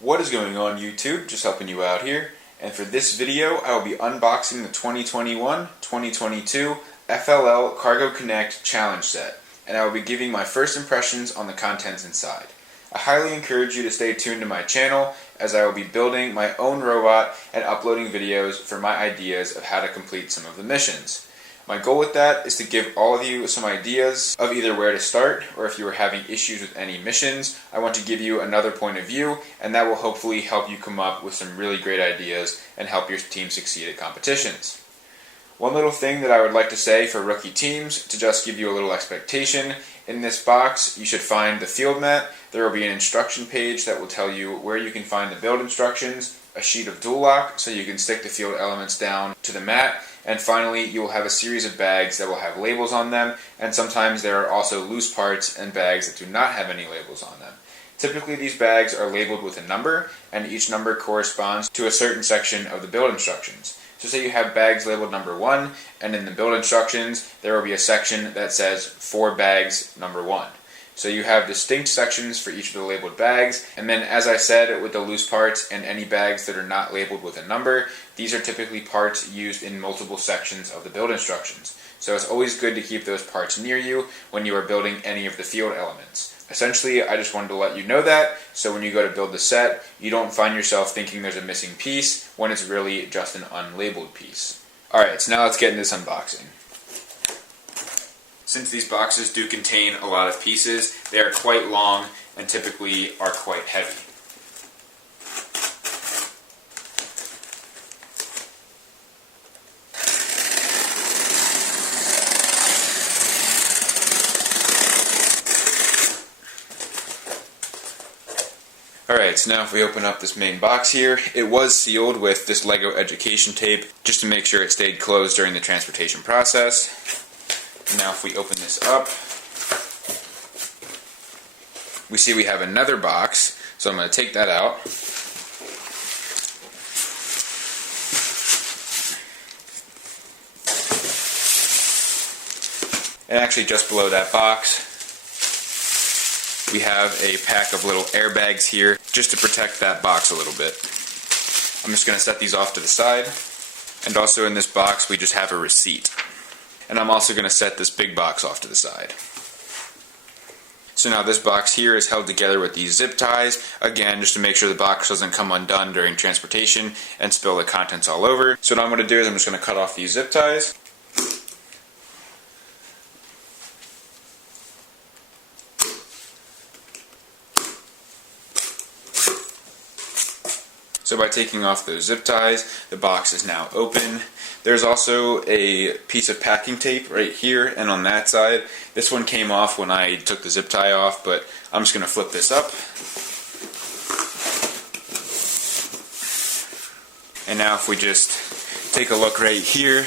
What is going on, YouTube? Just helping you out here. And for this video, I will be unboxing the 2021-2022 FLL Cargo Connect Challenge Set, and I will be giving my first impressions on the contents inside. I highly encourage you to stay tuned to my channel, as I will be building my own robot and uploading videos for my ideas of how to complete some of the missions. My goal with that is to give all of you some ideas of either where to start, or if you are having issues with any missions, I want to give you another point of view, and that will hopefully help you come up with some really great ideas and help your team succeed at competitions. One little thing that I would like to say for rookie teams, to just give you a little expectation, in this box you should find the field mat. There will be an instruction page that will tell you where you can find the build instructions, a sheet of dual lock so you can stick the field elements down to the mat, and finally you will have a series of bags that will have labels on them, and sometimes there are also loose parts and bags that do not have any labels on them. Typically these bags are labeled with a number, and each number corresponds to a certain section of the build instructions. So say you have bags labeled number 1, and in the build instructions there will be a section that says 4 bags number 1. So you have distinct sections for each of the labeled bags, and then as I said with the loose parts and any bags that are not labeled with a number, these are typically parts used in multiple sections of the build instructions. So it's always good to keep those parts near you when you are building any of the field elements. Essentially, I just wanted to let you know that, so when you go to build the set, you don't find yourself thinking there's a missing piece when it's really just an unlabeled piece. Alright, so now let's get into this unboxing. Since these boxes do contain a lot of pieces, they are quite long and typically are quite heavy. Alright, so now if we open up this main box here, it was sealed with this Lego education tape just to make sure it stayed closed during the transportation process. Now if we open this up, we see we have another box, so I'm going to take that out. And actually just below that box, we have a pack of little airbags here, just to protect that box a little bit. I'm just going to set these off to the side, and also in this box we just have a receipt. And I'm also going to set this big box off to the side. So now this box here is held together with these zip ties, again just to make sure the box doesn't come undone during transportation and spill the contents all over. So what I'm going to do is I'm just going to cut off these zip ties. So by taking off those zip ties, the box is now open. There's also a piece of packing tape right here and on that side. This one came off when I took the zip tie off, but I'm just going to flip this up. And now if we just take a look right here,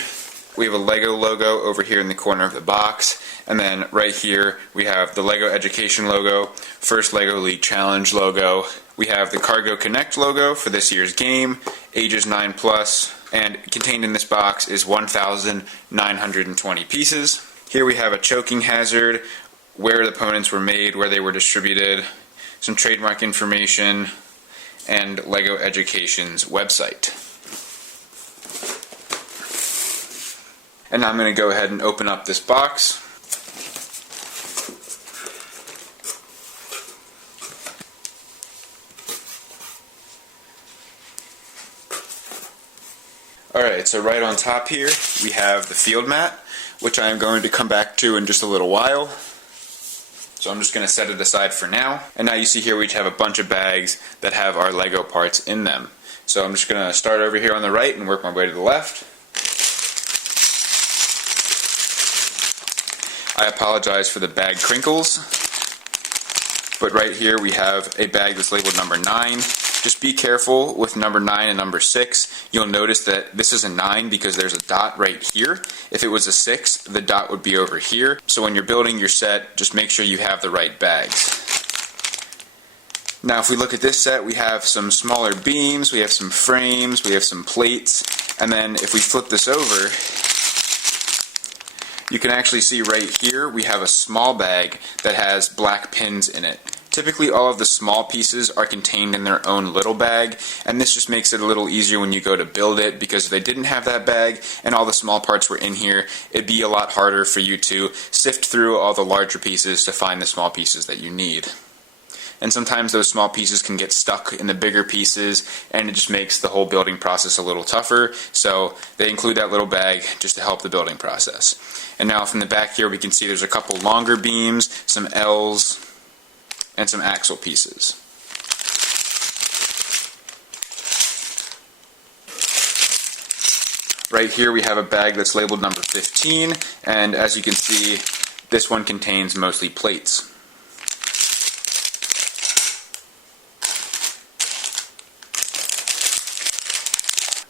we have a Lego logo over here in the corner of the box. And then right here we have the Lego Education logo, First Lego League Challenge logo. We have the Cargo Connect logo for this year's game, ages 9+, and contained in this box is 1,920 pieces. Here we have a choking hazard, where the opponents were made, where they were distributed, some trademark information, and Lego Education's website. And now I'm going to go ahead and open up this box. Alright, so right on top here we have the field mat, which I am going to come back to in just a little while. So I'm just going to set it aside for now. And now you see here we have a bunch of bags that have our Lego parts in them. So I'm just going to start over here on the right and work my way to the left. I apologize for the bag crinkles, but right here we have a bag that's labeled number 9. Just be careful with number 9 and number 6. You'll notice that this is a 9 because there's a dot right here. If it was a 6, the dot would be over here. So when you're building your set, just make sure you have the right bags. Now if we look at this set, we have some smaller beams, we have some frames, we have some plates, and then if we flip this over, you can actually see right here we have a small bag that has black pins in it. Typically all of the small pieces are contained in their own little bag, and this just makes it a little easier when you go to build it, because if they didn't have that bag and all the small parts were in here, it'd be a lot harder for you to sift through all the larger pieces to find the small pieces that you need. And sometimes those small pieces can get stuck in the bigger pieces, and it just makes the whole building process a little tougher, so they include that little bag just to help the building process. And now from the back here we can see there's a couple longer beams, some L's, and some axle pieces. Right here we have a bag that's labeled number 15, and as you can see, this one contains mostly plates.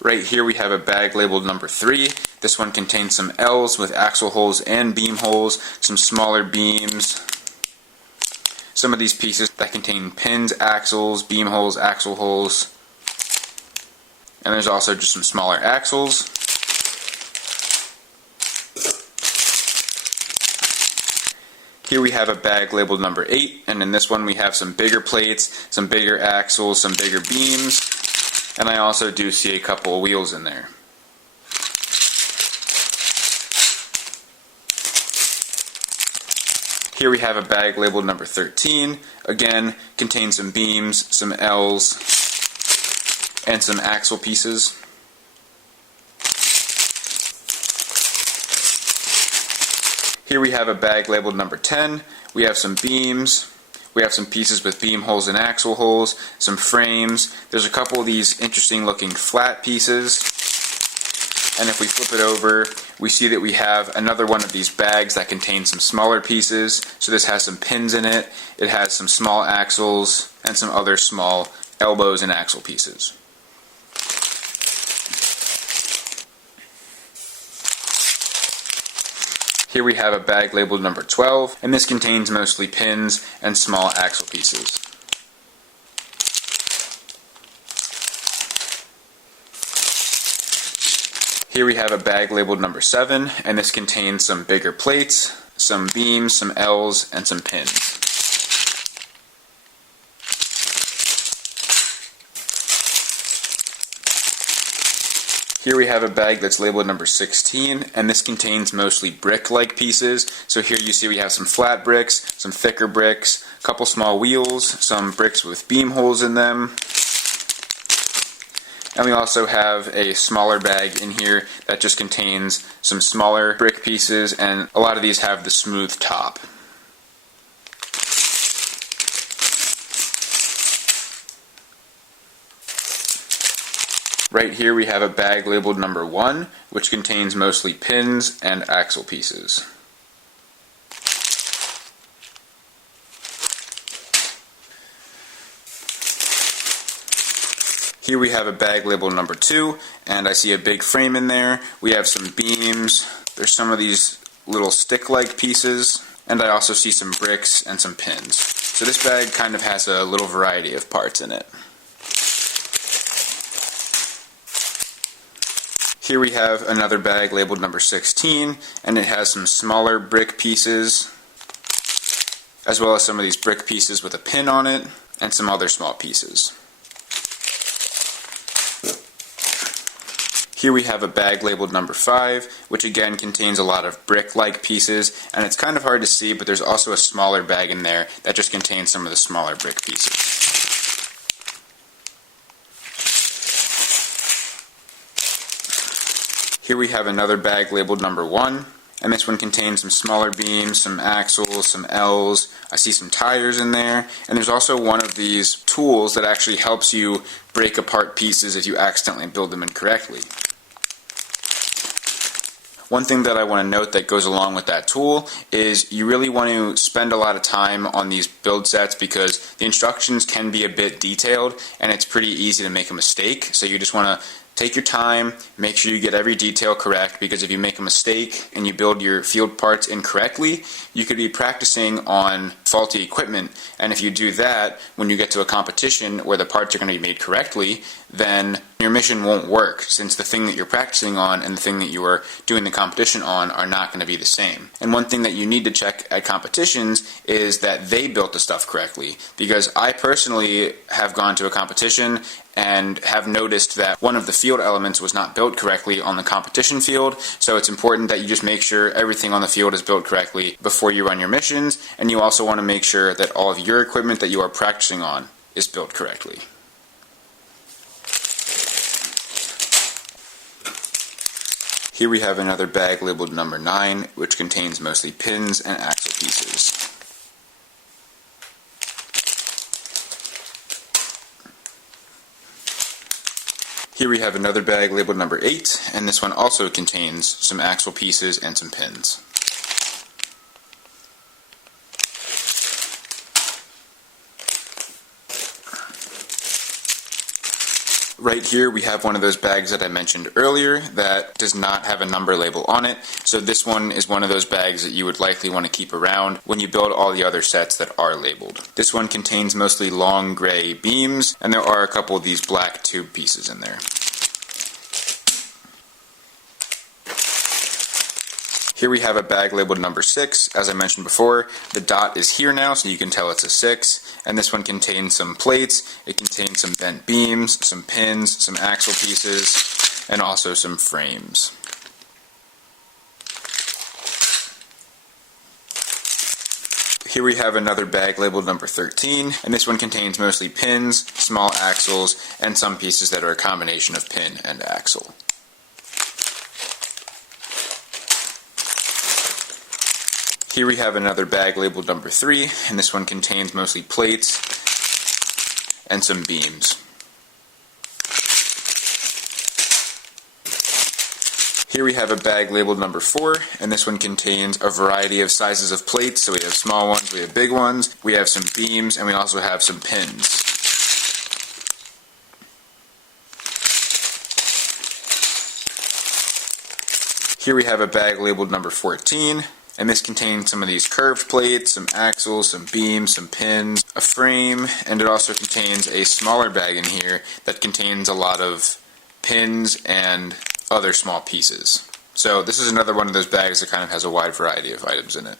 Right here we have a bag labeled number 3. This one contains some L's with axle holes and beam holes, some smaller beams, some of these pieces that contain pins, axles, beam holes, axle holes, and there's also just some smaller axles. Here we have a bag labeled number 8, and in this one we have some bigger plates, some bigger axles, some bigger beams, and I also do see a couple of wheels in there. Here we have a bag labeled number 13. Again, contains some beams, some L's, and some axle pieces. Here we have a bag labeled number 10. We have some beams. We have some pieces with beam holes and axle holes, some frames. There's a couple of these interesting looking flat pieces. And if we flip it over, we see that we have another one of these bags that contains some smaller pieces. So this has some pins in it. It has some small axles and some other small elbows and axle pieces. Here we have a bag labeled number 12, and this contains mostly pins and small axle pieces. Here we have a bag labeled number 7, and this contains some bigger plates, some beams, some L's, and some pins. Here we have a bag that's labeled number 16, and this contains mostly brick-like pieces. So here you see we have some flat bricks, some thicker bricks, a couple small wheels, some bricks with beam holes in them, and we also have a smaller bag in here that just contains some smaller brick pieces, and a lot of these have the smooth top. Right here we have a bag labeled number 1, which contains mostly pins and axle pieces. Here we have a bag labeled number 2, and I see a big frame in there. We have some beams, there's some of these little stick-like pieces, and I also see some bricks and some pins. So this bag kind of has a little variety of parts in it. Here we have another bag labeled number 16, and it has some smaller brick pieces, as well as some of these brick pieces with a pin on it, and some other small pieces. Here we have a bag labeled number 5, which again contains a lot of brick-like pieces, and it's kind of hard to see, but there's also a smaller bag in there that just contains some of the smaller brick pieces. Here we have another bag labeled number 1, and this one contains some smaller beams, some axles, some L's. I see some tires in there, and there's also one of these tools that actually helps you break apart pieces if you accidentally build them incorrectly. One thing that I want to note that goes along with that tool is you really want to spend a lot of time on these build sets, because the instructions can be a bit detailed and it's pretty easy to make a mistake, so you just want to Take your time, make sure you get every detail correct, because if you make a mistake and you build your field parts incorrectly, you could be practicing on faulty equipment, and if you do that, when you get to a competition where the parts are going to be made correctly, then your mission won't work, since the thing that you're practicing on and the thing that you are doing the competition on are not going to be the same. And one thing that you need to check at competitions is that they built the stuff correctly, because I personally have gone to a competition and have noticed that one of the field elements was not built correctly on the competition field, so it's important that you just make sure everything on the field is built correctly before you run your missions, and you also want to make sure that all of your equipment that you are practicing on is built correctly. Here we have another bag labeled number 9, which contains mostly pins and axle pieces. Here we have another bag labeled number 8, and this one also contains some axle pieces and some pins. Right here we have one of those bags that I mentioned earlier that does not have a number label on it, so this one is one of those bags that you would likely want to keep around when you build all the other sets that are labeled. This one contains mostly long gray beams, and there are a couple of these black tube pieces in there. Here we have a bag labeled number 6. As I mentioned before, the dot is here now, so you can tell it's a 6. And this one contains some plates, it contains some bent beams, some pins, some axle pieces, and also some frames. Here we have another bag labeled number 13, and this one contains mostly pins, small axles, and some pieces that are a combination of pin and axle. Here we have another bag labeled number 3, and this one contains mostly plates and some beams. Here we have a bag labeled number 4, and this one contains a variety of sizes of plates. So we have small ones, we have big ones, we have some beams, and we also have some pins. Here we have a bag labeled number 14, and this contains some of these curved plates, some axles, some beams, some pins, a frame, and it also contains a smaller bag in here that contains a lot of pins and other small pieces. So this is another one of those bags that kind of has a wide variety of items in it.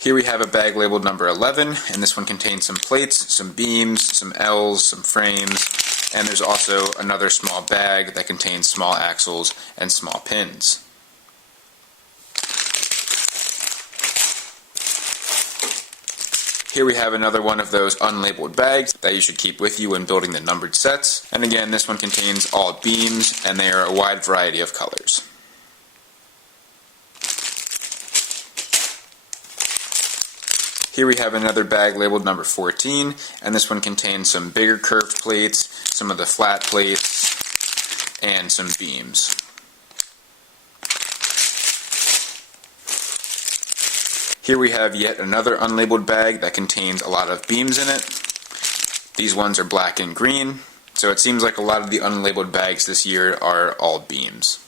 Here we have a bag labeled number 11, and this one contains some plates, some beams, some L's, some frames, and there's also another small bag that contains small axles and small pins. Here we have another one of those unlabeled bags that you should keep with you when building the numbered sets. And again, this one contains all beams, and they are a wide variety of colors. Here we have another bag labeled number 14, and this one contains some bigger curved plates, some of the flat plates, and some beams. Here we have yet another unlabeled bag that contains a lot of beams in it. These ones are black and green, so it seems like a lot of the unlabeled bags this year are all beams.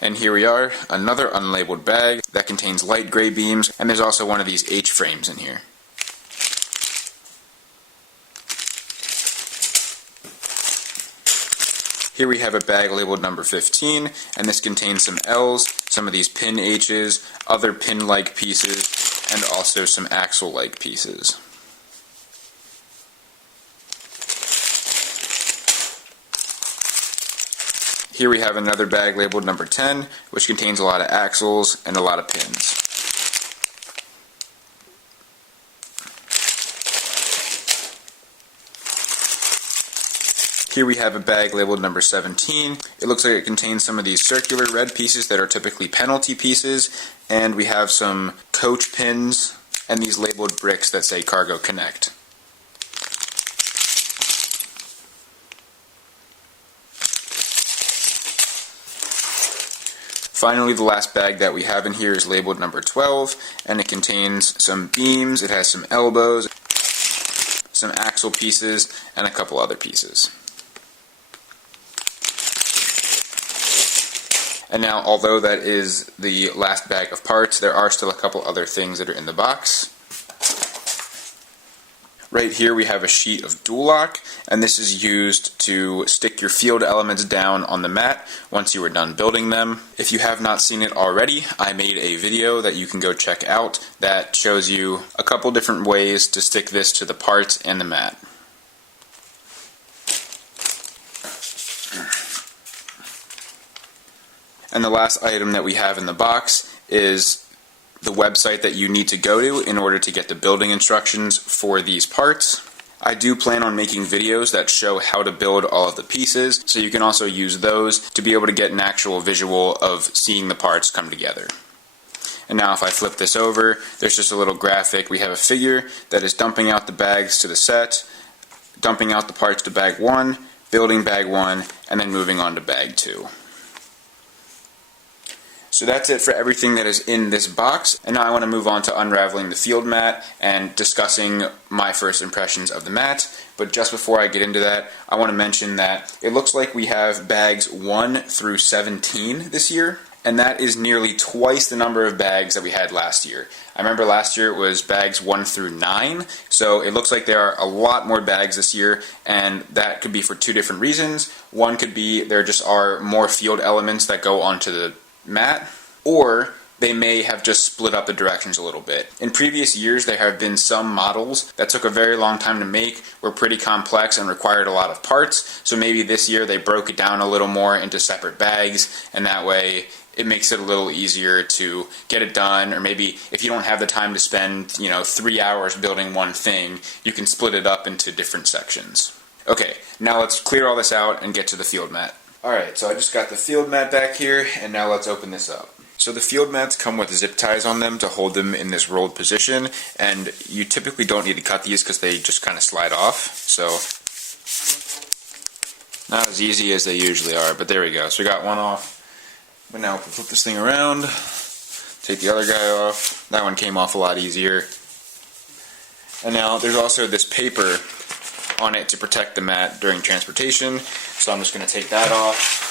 And here we are, another unlabeled bag that contains light gray beams, and there's also one of these H-frames in here. Here we have a bag labeled number 15, and this contains some L's, some of these pin H's, other pin-like pieces, and also some axle-like pieces. Here we have another bag labeled number 10, which contains a lot of axles and a lot of pins. Here we have a bag labeled number 17. It looks like it contains some of these circular red pieces that are typically penalty pieces, and we have some coach pins and these labeled bricks that say Cargo Connect. Finally, the last bag that we have in here is labeled number 12, and it contains some beams, it has some elbows, some axle pieces, and a couple other pieces. And now, although that is the last bag of parts, there are still a couple other things that are in the box. Right here we have a sheet of dual lock, and this is used to stick your field elements down on the mat once you are done building them. If you have not seen it already, I made a video that you can go check out that shows you a couple different ways to stick this to the parts and the mat. And the last item that we have in the box is the website that you need to go to in order to get the building instructions for these parts. I do plan on making videos that show how to build all of the pieces, so you can also use those to be able to get an actual visual of seeing the parts come together. And now if I flip this over, there's just a little graphic. We have a figure that is dumping out the bags to the set, dumping out the parts to bag 1, building bag 1, and then moving on to bag 2. So that's it for everything that is in this box, and now I want to move on to unraveling the field mat and discussing my first impressions of the mat. But just before I get into that, I want to mention that it looks like we have bags 1 through 17 this year, and that is nearly twice the number of bags that we had last year. I remember last year it was bags 1 through 9, so it looks like there are a lot more bags this year, and that could be for two different reasons. One could be there just are more field elements that go onto the mat, or they may have just split up the directions a little bit. In previous years, there have been some models that took a very long time to make, were pretty complex, and required a lot of parts, so maybe this year they broke it down a little more into separate bags, and that way it makes it a little easier to get it done. Or maybe if you don't have the time to spend 3 hours building one thing, you can split it up into different sections. Okay, now let's clear all this out and get to the field mat. Alright, so I just got the field mat back here, and now let's open this up. So the field mats come with zip ties on them to hold them in this rolled position, and you typically don't need to cut these because they just kind of slide off, so not as easy as they usually are, but there we go. So we got one off, but now if we flip this thing around, take the other guy off, that one came off a lot easier. And now there's also this paper on it to protect the mat during transportation, so I'm just going to take that off.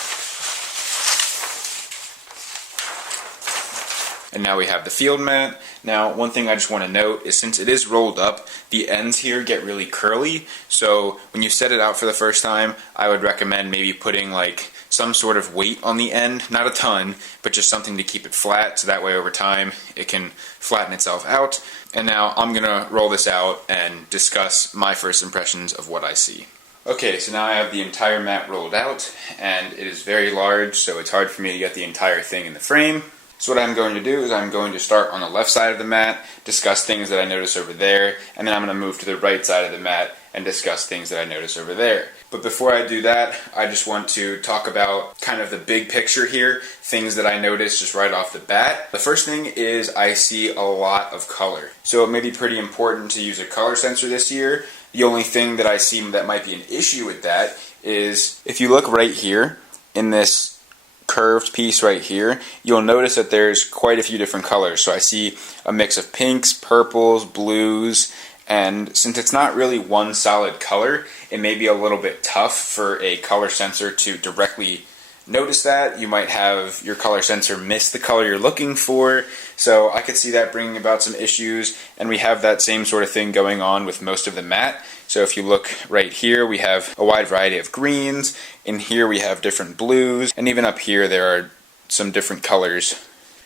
And now we have the field mat. Now, one thing I just want to note is since it is rolled up, the ends here get really curly, so when you set it out for the first time, I would recommend maybe putting like some sort of weight on the end, not a ton, but just something to keep it flat, so that way over time it can flatten itself out. And now I'm going to roll this out and discuss my first impressions of what I see. Okay, so now I have the entire mat rolled out, and it is very large, so it's hard for me to get the entire thing in the frame. So what I'm going to do is I'm going to start on the left side of the mat, discuss things that I notice over there, and then I'm going to move to the right side of the mat and discuss things that I notice over there. But before I do that, I just want to talk about kind of the big picture here, things that I notice just right off the bat. The first thing is I see a lot of color. So it may be pretty important to use a color sensor this year. The only thing that I see that might be an issue with that is if you look right here in this curved piece right here, you'll notice that there's quite a few different colors. So I see a mix of pinks, purples, blues, and since it's not really one solid color, it may be a little bit tough for a color sensor to directly notice that. You might have your color sensor miss the color you're looking for, so I could see that bringing about some issues, and we have that same sort of thing going on with most of the mat. So if you look right here, we have a wide variety of greens. In here we have different blues, and even up here there are some different colors.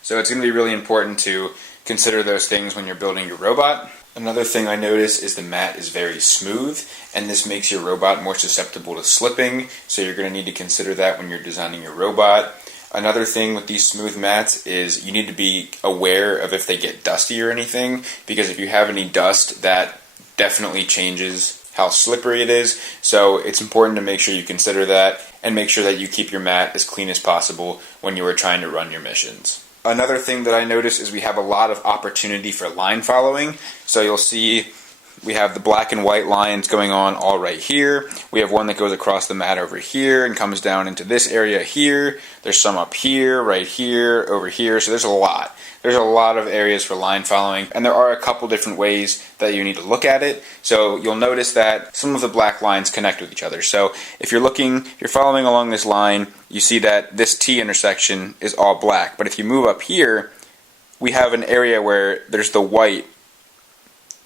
So it's going to be really important to consider those things when you're building your robot. Another thing I notice is the mat is very smooth, and this makes your robot more susceptible to slipping, so you're going to need to consider that when you're designing your robot. Another thing with these smooth mats is you need to be aware of if they get dusty or anything, because if you have any dust, that definitely changes how slippery it is, so it's important to make sure you consider that and make sure that you keep your mat as clean as possible when you are trying to run your missions. Another thing that I notice is we have a lot of opportunity for line following, so you'll see We have the black and white lines going on all right here. We have one that goes across the mat over here and comes down into this area here. There's some up here, right here, over here, so there's a lot. There's a lot of areas for line following, and there are a couple different ways that you need to look at it. So you'll notice that some of the black lines connect with each other. So if you're following along this line, you see that this T intersection is all black. But if you move up here, we have an area where there's the white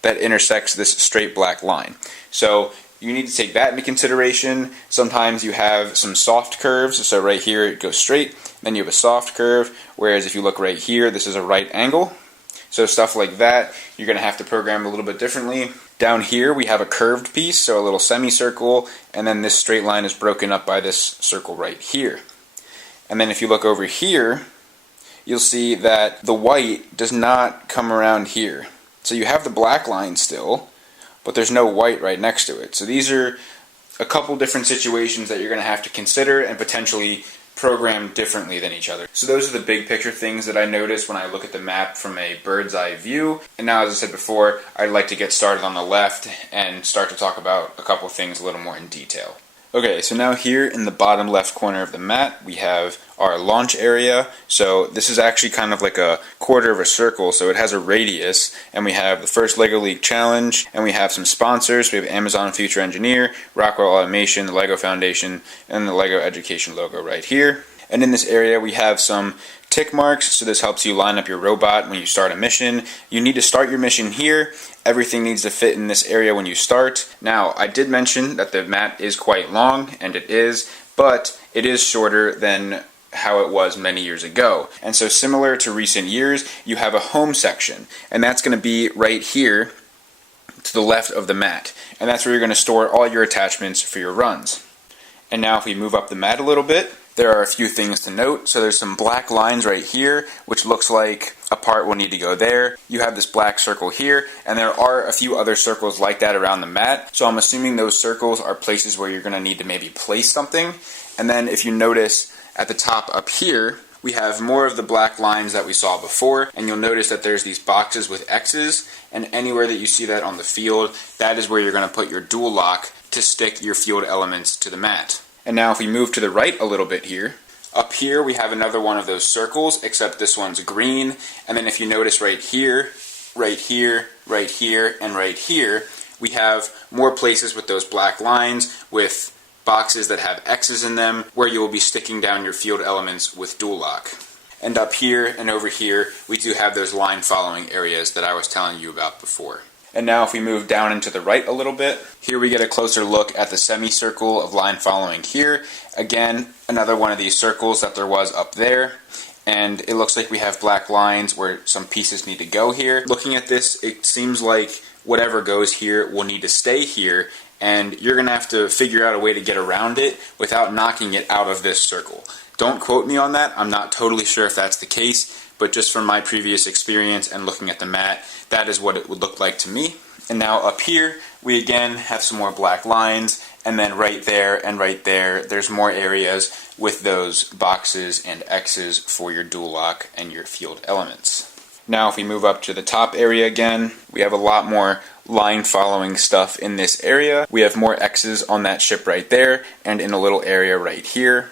that intersects this straight black line. So you need to take that into consideration. Sometimes you have some soft curves, so right here it goes straight, then you have a soft curve, whereas if you look right here, this is a right angle. So stuff like that, you're going to have to program a little bit differently. Down here we have a curved piece, so a little semicircle, and then this straight line is broken up by this circle right here. And then if you look over here, you'll see that the white does not come around here. So you have the black line still, but there's no white right next to it. So these are a couple different situations that you're going to have to consider and potentially program differently than each other. So those are the big picture things that I notice when I look at the map from a bird's eye view. And now, as I said before, I'd like to get started on the left and start to talk about a couple things a little more in detail. Okay, so now here in the bottom left corner of the mat, we have our launch area. So this is actually kind of like a quarter of a circle, so it has a radius, and we have the first LEGO League Challenge, and we have some sponsors. We have Amazon Future Engineer, Rockwell Automation, the LEGO Foundation, and the LEGO Education logo right here. And in this area we have some tick marks, so this helps you line up your robot when you start a mission. You need to start your mission here. Everything needs to fit in this area when you start. Now, I did mention that the mat is quite long, and it is, but it is shorter than how it was many years ago. And so similar to recent years, you have a home section, and that's going to be right here to the left of the mat. And that's where you're going to store all your attachments for your runs. And now if we move up the mat a little bit, there are a few things to note. So there's some black lines right here, which looks like a part will need to go there. You have this black circle here, and there are a few other circles like that around the mat. So I'm assuming those circles are places where you're going to need to maybe place something. And then if you notice at the top up here, we have more of the black lines that we saw before, and you'll notice that there's these boxes with X's, and anywhere that you see that on the field, that is where you're going to put your dual lock to stick your field elements to the mat. And now if we move to the right a little bit here, up here we have another one of those circles, except this one's green. And then if you notice right here, right here, right here, and right here, we have more places with those black lines with boxes that have X's in them where you will be sticking down your field elements with dual lock. And up here and over here, we do have those line following areas that I was telling you about before. And now if we move down into the right a little bit, here we get a closer look at the semicircle of line following here. Again, another one of these circles that there was up there. And it looks like we have black lines where some pieces need to go here. Looking at this, it seems like whatever goes here will need to stay here, and you're going to have to figure out a way to get around it without knocking it out of this circle. Don't quote me on that. I'm not totally sure if that's the case, but just from my previous experience and looking at the mat, that is what it would look like to me. And now up here, we again have some more black lines, and then right there and right there, there's more areas with those boxes and X's for your dual lock and your field elements. Now if we move up to the top area again, we have a lot more line following stuff in this area. We have more X's on that ship right there, and in a little area right here.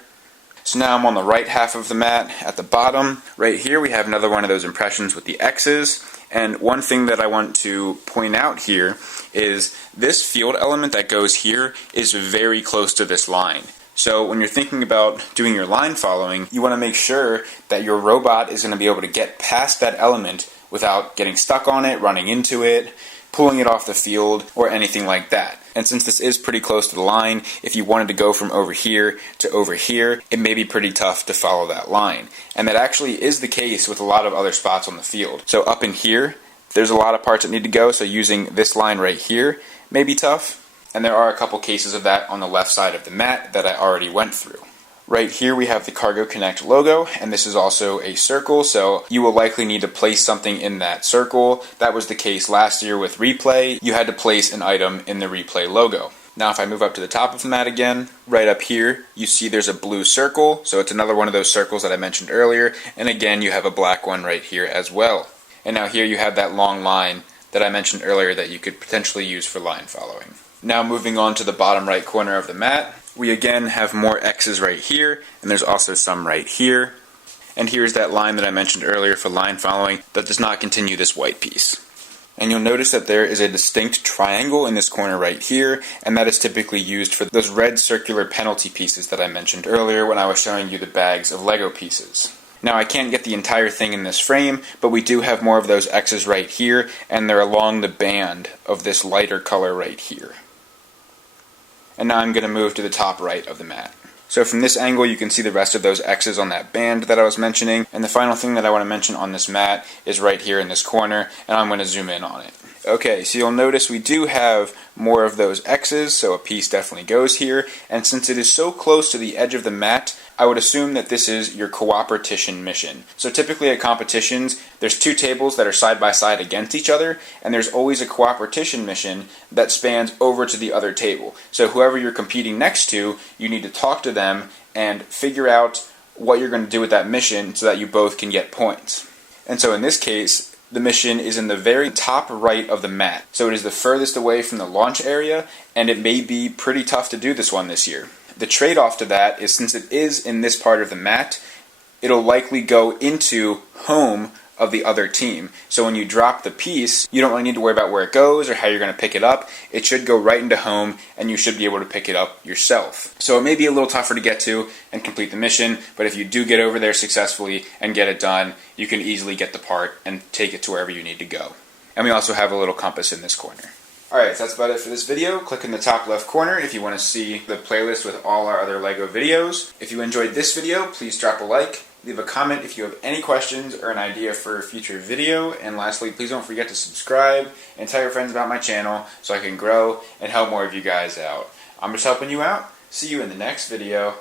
So now I'm on the right half of the mat at the bottom. Right here we have another one of those impressions with the X's. And one thing that I want to point out here is this field element that goes here is very close to this line. So when you're thinking about doing your line following, you want to make sure that your robot is going to be able to get past that element without getting stuck on it, running into it, pulling it off the field, or anything like that. And since this is pretty close to the line, if you wanted to go from over here to over here, it may be pretty tough to follow that line. And that actually is the case with a lot of other spots on the field. So up in here, there's a lot of parts that need to go, so using this line right here may be tough. And there are a couple cases of that on the left side of the mat that I already went through. Right here we have the Cargo Connect logo, and this is also a circle, so you will likely need to place something in that circle. That was the case last year with Replay. You had to place an item in the Replay logo. Now if I move up to the top of the mat again, right up here, you see there's a blue circle, so it's another one of those circles that I mentioned earlier, and again you have a black one right here as well. And now here you have that long line that I mentioned earlier that you could potentially use for line following. Now moving on to the bottom right corner of the mat, we again have more X's right here, and there's also some right here. And here's that line that I mentioned earlier for line following that does not continue this white piece. And you'll notice that there is a distinct triangle in this corner right here, and that is typically used for those red circular penalty pieces that I mentioned earlier when I was showing you the bags of Lego pieces. Now I can't get the entire thing in this frame, but we do have more of those X's right here, and they're along the band of this lighter color right here. And now I'm going to move to the top right of the mat. So from this angle you can see the rest of those X's on that band that I was mentioning, and the final thing that I want to mention on this mat is right here in this corner, and I'm going to zoom in on it. Okay, so you'll notice we do have more of those X's, so a piece definitely goes here, and since it is so close to the edge of the mat, I would assume that this is your cooperation mission. So typically at competitions, there's two tables that are side by side against each other, and there's always a cooperation mission that spans over to the other table. So whoever you're competing next to, you need to talk to them and figure out what you're going to do with that mission so that you both can get points. And so in this case, the mission is in the very top right of the mat. So it is the furthest away from the launch area, and it may be pretty tough to do this one this year. The trade-off to that is since it is in this part of the mat, it'll likely go into home of the other team. So when you drop the piece, you don't really need to worry about where it goes or how you're going to pick it up. It should go right into home, and you should be able to pick it up yourself. So it may be a little tougher to get to and complete the mission, but if you do get over there successfully and get it done, you can easily get the part and take it to wherever you need to go. And we also have a little compass in this corner. Alright, so that's about it for this video. Click in the top left corner if you want to see the playlist with all our other LEGO videos. If you enjoyed this video, please drop a like. Leave a comment if you have any questions or an idea for a future video. And lastly, please don't forget to subscribe and tell your friends about my channel so I can grow and help more of you guys out. I'm just helping you out. See you in the next video.